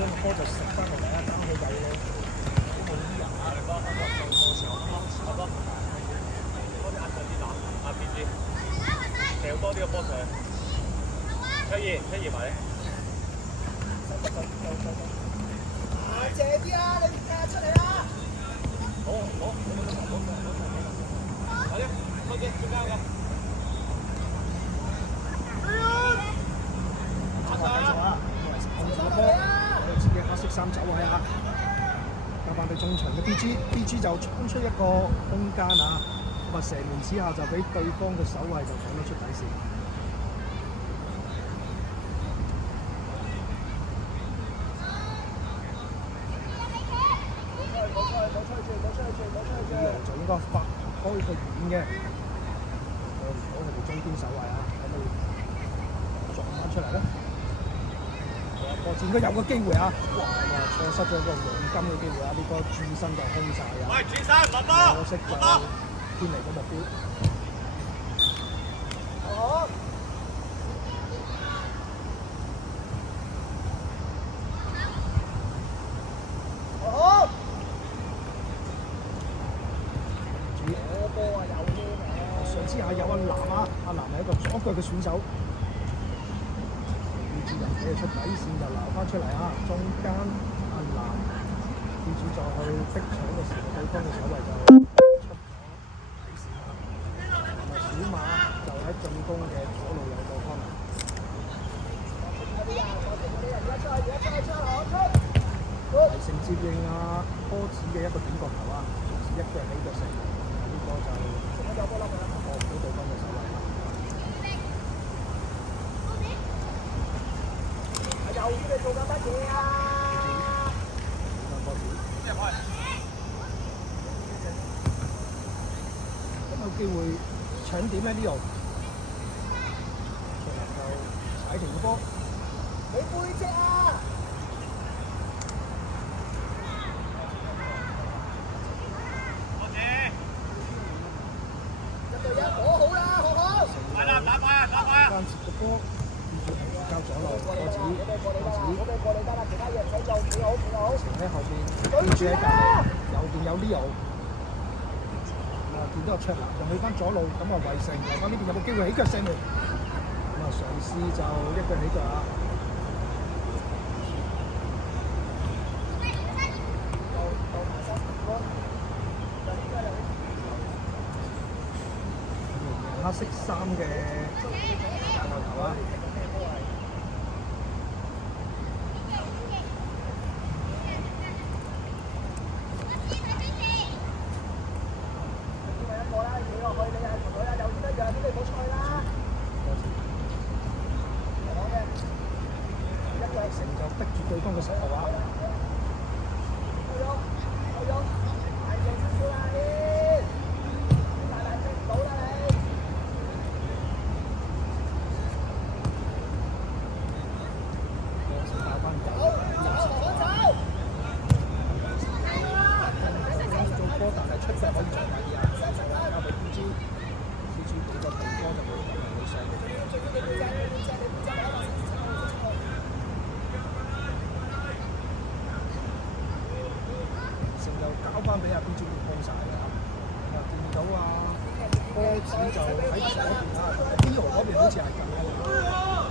將個波就食翻落嚟啊，爭佢有咯。好冇啲人啊！你幫我上個時候啱咯，多啲壓上啲籃啊，邊啲？掉多啲個波上去。出二埋你。謝啲啊！你出嚟啦！好，快啲，多啲中間嘅。控制個波，有自己黑色衫走位啊！交翻俾中場嘅 BG 就衝出一個空間啊！咁啊，射門之下就俾對方嘅守衞就趕得出底線。就應該發開個遠嘅，如果佢哋中堅守衞啊，咁你撞翻出嚟咧。波戰都有個機會啊！哇！咁啊，錯失咗個黃金嘅機會啊！呢個轉身就空晒啊！喂，轉身，落波！可惜就偏離咗目標。好。好。我波啊有添啊！上之下有阿南啊，阿南係一個左腳嘅選手。主人俾佢出底線就留翻出嚟啊！中間阿南，業主再去逼搶嘅時候，對方嘅守衞就出咗底線啦。小馬就喺進攻嘅左路有個方向。提成接應啊，波子嘅一個點角球啊，同時一腳起腳射，呢個就破唔到對方嘅守衞啦。右邊你做緊乜嘢啊？有機會搶點咧呢度，最後就踩停個波。你背脊啊！一對一，好好啦，好好。快啦，打快啊，打快啊！關切個波，交左路，波子，嗰邊過你得啦，其他嘢唔使做，幾好幾好。喺後邊，跟住喺隔離，右邊有 Leo。見到阿卓南就去翻左路，咁啊圍城，嚟翻呢邊有冇機會起腳射門？咁啊嘗試就一腳起腳啊！黑色衫嘅大球頭啊！成就逼住對方嘅十號啊！做波，但係出腳可以再快啲啊！交俾 BG，幾個地波就冇咁理想。成就交翻俾阿 BG 幫曬啦。見到啊，波子就喺左邊啊 ，Leo 嗰邊好似係咁啊。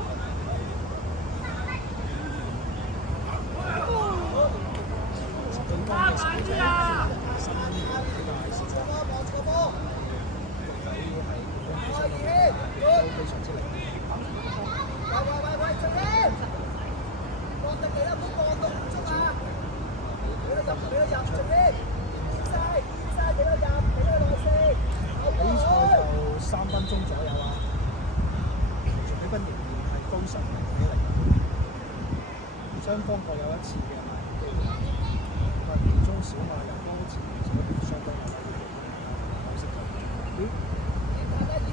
非常之靈。喂，正面，放得幾多？唔好放到唔足啊！俾佢入，正面，邊晒俾佢入，俾佢落線。比賽就3分鐘左右啊，場比分仍然係高神嘅比例，雙方各有一次嘅機會。其中小馬人波前嗰邊相當有機會休息咗。今日天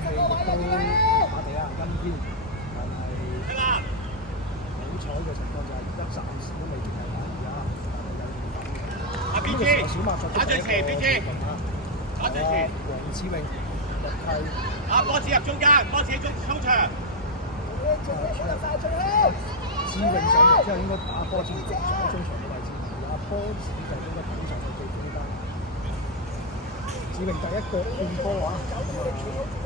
氣亦都麻麻地啊，陰天，但係好彩嘅情況就係而家暫時都未見係大雨啊，但係有雨粉。小馬作出咗一個決定啊！黃志榮入替。波子入中間，波子中場。志榮上嚟之後應該打波先上中場嘅位置，而阿波子就應該等上去對付呢單。志榮第一腳轉波啊！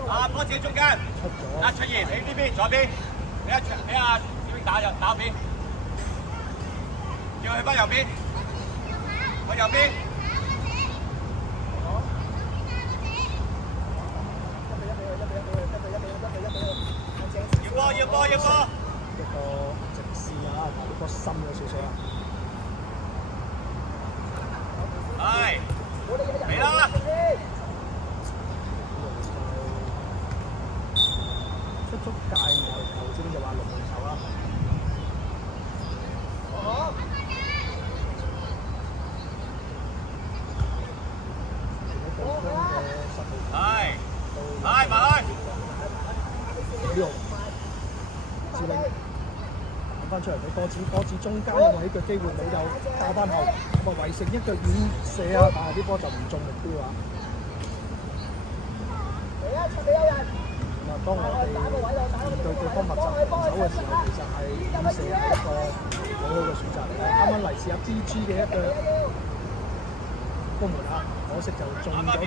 啊，波子中間，出咗。啊出現，你呢邊左邊，俾阿志榮打右邊，叫佢去翻右邊，去右邊。要波！一個直線啊，但係呢波深咗少少啊。係，嚟啦！出界外頭先就話龍門球啦。係，埋去。呢度。志榮彈翻出嚟俾波子中間有冇起腳機會冇有交翻後，咁啊圍城一腳遠射啊，但係啲波就唔中目標啊。咁啊，當我哋面對對方密集防守嘅時候，其實係遠射係一個好好嘅選擇嚟嘅。啱啱嚟自阿 BG 嘅一腳攻門啊，可惜就中咗柱，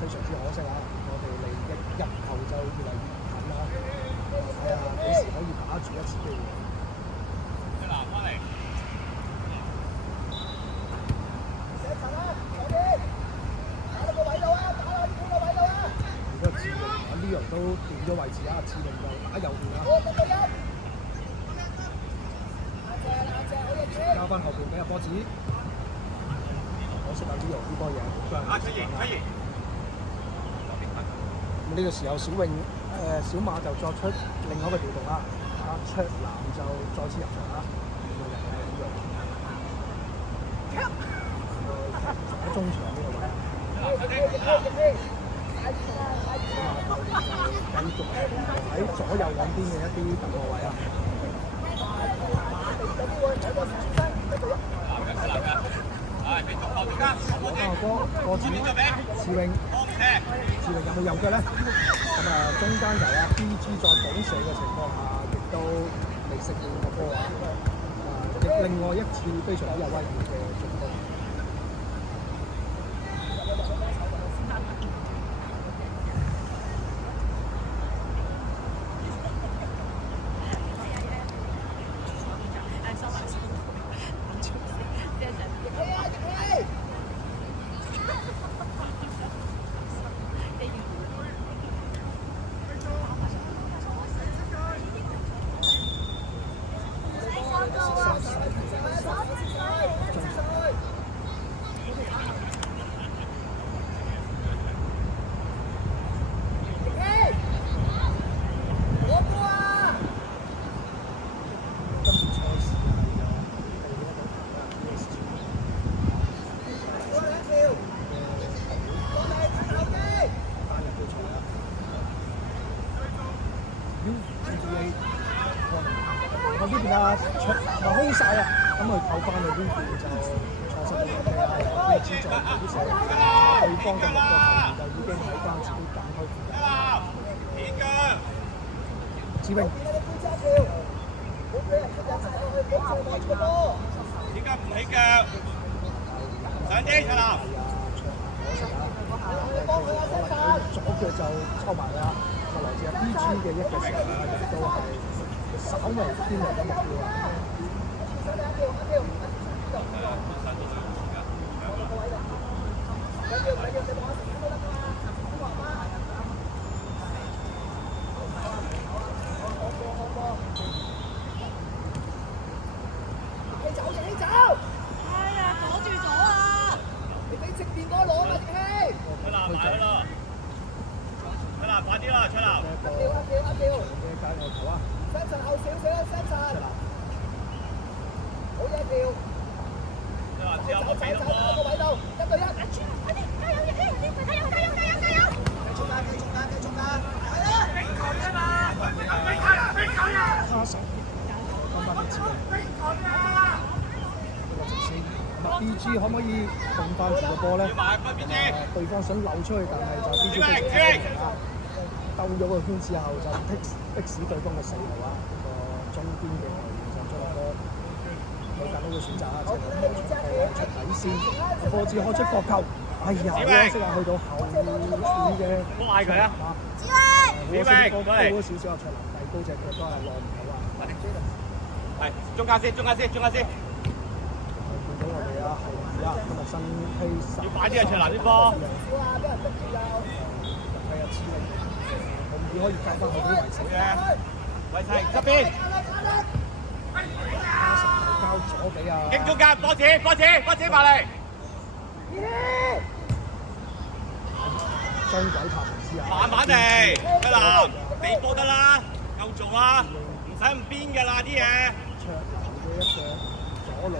非常之可惜啊！我哋離入球就越嚟越近啦，睇下幾時可以打住一次機會。翻嚟。如果志榮阿 Leo 都調咗位置啊，志榮就打右邊啦。交翻後邊俾阿波子，可惜阿 Leo 呢波嘢出現。咁呢個時候小馬就作出另外一個調動啦，阿卓南就再次入場啦，喺中場呢個位，繼續喺左右兩邊嘅一啲突破位啊。波子，志榮有冇右腳咧？咁啊，中間由阿 BG 再補射嘅情況下，亦都未食到個波啊！亦另外一次非常之有威脅嘅進攻。我呢邊啊，空晒啊，咁佢扣翻去呢邊就錯失咗嘅呢支在補射，對方嘅6個球員就已經喺翻自己禁區附近。志榮，點解唔起腳？上機出啦！左腳就抽埋啦，就來自阿 BG 嘅一個射門，亦都係稍微偏離咗目標啊！快啲啦，出啦！嘅界外球啊！後少少啊，好嘢跳！走個位度，1對1，快啲，加油！中間，係啦！哈神翻返嚟自己，呢個直線，咁啊 BG 可唔可以控翻住個波咧？對方想扭出去，但係就 BG 非常之強啊！兜咗個圈之後就迫使對方嘅4號啊，呢個中邊嘅球員就將個波有緊呢個選擇啊，即係出底線，波子開出角球，哎呀，即係去到後面嘅，唔好嗌佢啊！我先高咗少少啊，卓林第高隻腳都係落唔到啊。係中間先，中間先，中間先。見到我哋啊，係啊，今日新希神要快啲啊，卓林呢波。係啊，黐力，可唔可以交翻去啲位置嘅？位勢側邊。交咗俾啊！經中間，波子埋嚟。雙鬼拍之下，慢慢地，得啦，地波得啦，夠做啦，唔使咁邊㗎啦啲嘢。卓林嘅一腳左路。